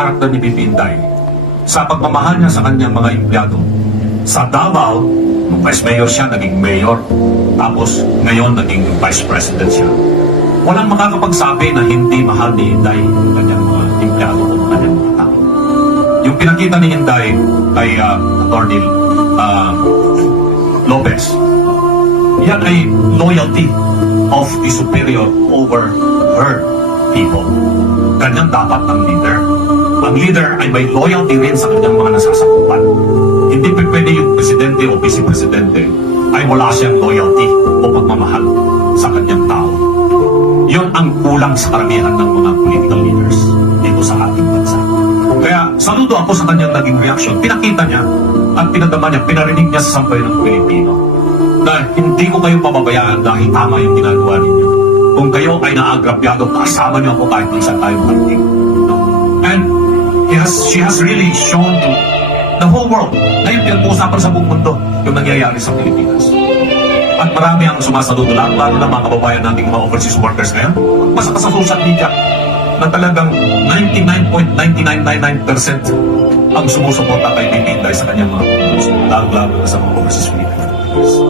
karakter ni VP Inday sa pagmamahal niya sa kanyang mga empleyado. Sa Davao, nung vice mayor siya, naging mayor. Tapos ngayon, naging vice president siya. Walang makakapagsabi na hindi mahal ni Inday ang kanyang mga empleyado o kanyang mga tao. Yung pinakita ni Inday kay Atty. Lopez, yan ay loyalty of the superior over her people. Ganyan dapat ang leader. Ang leader ay may loyalty rin sa kanyang mga nasasakupan. Hindi pwede yung presidente o vice-presidente ay wala siyang loyalty o pagmamahal sa kanyang tao. Yun ang kulang sa karamihan ng mga political leaders dito sa ating bansa. Kaya saludo ako sa kanyang naging reaction. Pinakita niya at pinadama niya, pinarinig niya sa sambayan ng Pilipino na hindi ko kayo pababayaan dahil tama yung ginagawa ninyo. Kung kayo ay naagrabyado, kasama niyo ako kahit minsan tayo marating. And she has really shown to the whole world. Ngayon, pinag-uusapan sa buong mundo yung nangyayari sa Pilipinas. At marami ang sumasaludo, lalo na mga kababayan nating mga overseas workers ngayon. Basta ka sa social media na talagang 99.9999% ang sumusuporta kay VP Inday sa kanyang mga pagkakas, lalo na sa mga overseas Filipinos.